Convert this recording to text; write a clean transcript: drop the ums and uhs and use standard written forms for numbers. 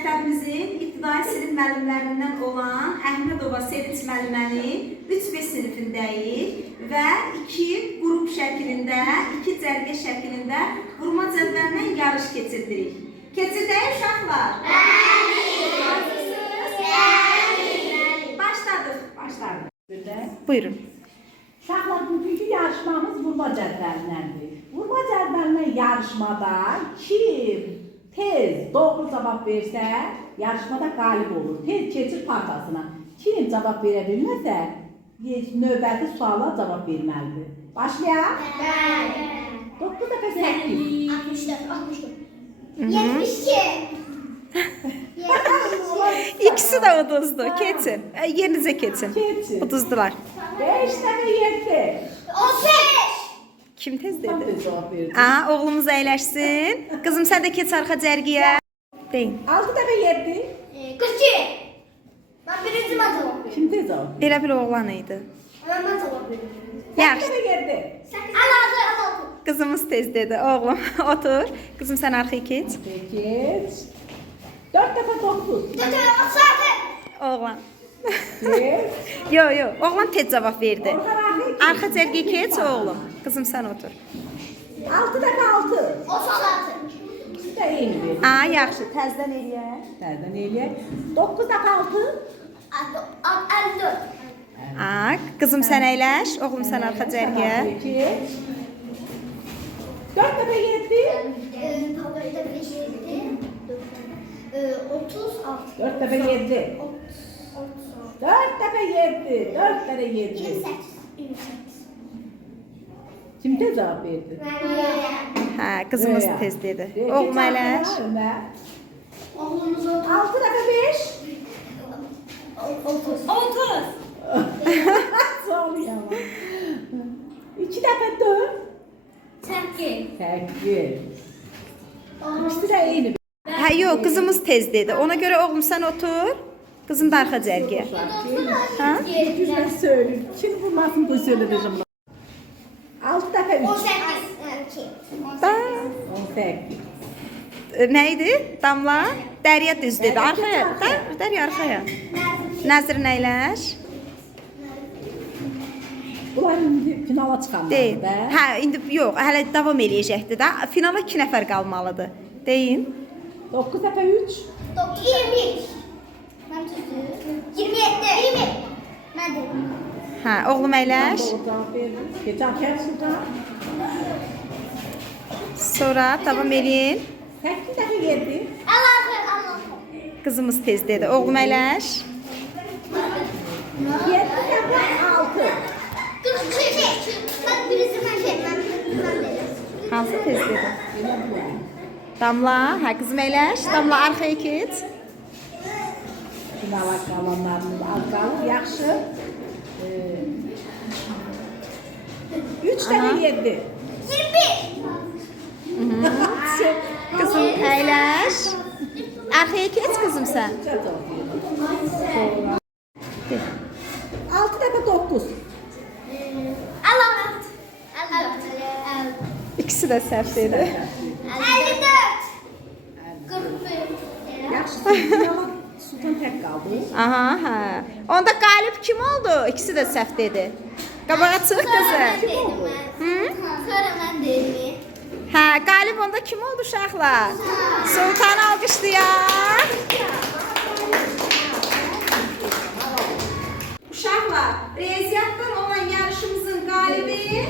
məktəbimizin ibtidai sinif müəllimlərindən olan Əhmədova Sevinç müəlliməni 3-5 sinifindəyik və 2 qrup şəklində, 2 cərgə şəklində vurma cədvəlindən yarış keçirdirik. Keçirdək uşaqlar? Bəli! Başladıq. Buyurun. Uşaqlar, bugünkü yarışmamız vurma cədvəlindəndir. Vurma cədvəlindən yarışmada kim tez doğru cavab versə, yarışmada qalib olur. Tez keçir partasına. Kim cavab verə bilməsə, növbəti suala cavab verməlidir. Başlayaq? Bəli. 9 dəfə 8. 64, 72. İkisi də uduzdu. Keçin. Yerinizə keçin. Keçin. Uduzdular. 5 dəfə 7. 15. Kim tez Tam dedi? tez cavab verdi. Oğlumuz əyləşsin. Qızım sən də keç arxa cərgiyə. Deyin. 6 dəfə 7. 42. Ben birinci cevap veriyorum. Kim tez cavab verdi? Elə bir oğlan idi. Ben cevap veriyorum. 8 Yaxşı. dəfə 7. Al. Qızımız tez dedi. Oğlum otur. Qızım sən arxaya keç. Geç. 4 dəfə 9. Oğlan. Geç. Yo. Oğlan tez cavab verdi. Orhan arxaya Arxa cərgiyə keç oğlum. Qızım sən otur. 6 dəfə 6. 36. İkisi də eyni verir. Yaxşı. Təzdən eləyək. Tərdən eləyək. 9 dəfə 6. 54. Qızım sən əyləş. Oğlum sən arxa cərgiyə. 4 dəfə 7. 36. 4 dəfə 7. 4 dəfə 7. 4 dəfə 7. 28. Kim tez cavab verdi? Qızımız tez dedi. Oğlum əyləş. Oğlumuz 6 dəfə 5. 30. Sağ ol yaman. 2 dəfə 4. 8. 8. İkisi də eyni. Yox, qızımız tez dedi. Ona görə oğlum sən otur. Qızım da arxa cərgiyə. Güzel söyleyeyim. Kim vurmasın bu söyledim. 6 dəfə 3. 18. Nə idi? Damla. Dərya düz dedi. Arxaya. Dərya arxaya. Nəzrin əyləş. Bunlar indi finala çıxanlar Deyin. da. İndi yox, hələ davam eləyəcəkdi də. Finala 2 nəfər qalmalıdır. Deyin. 9 dəfə 3. 23. Ben tutuyorum. 27. 20. Ben de. Oğlum əyləş. Geçen kez şurada. Sonra davam eləyin. 8 dəfə 7. Allah'ım. Qızımız tez dedi. Oğlum əyləş. 7 dəfə 6. 42. Bak birisi ben Hansı tez dedi? Damla. Qızım əyləş. Damla arxaya keç. Finala qalanlarımız az qalır. Yaxşı. 3 dəfə 7. 21. Qızım əyləş. Arxaya keç qızım sən. 6 dəfə 9. Allah. İkisi də səhv dedi. 54. 41. Yaxşı. Finala Sultan tək qaldı. Onda qalib kim oldu? İkisi də səhv dedi. Qabağa çıx qızım. Sonra ben dedim. Qalib onda kim oldu uşaqlar? Sultanı alqışlayaq. Uşaqlar, riyaziyyatdan olan yarışımızın qalibi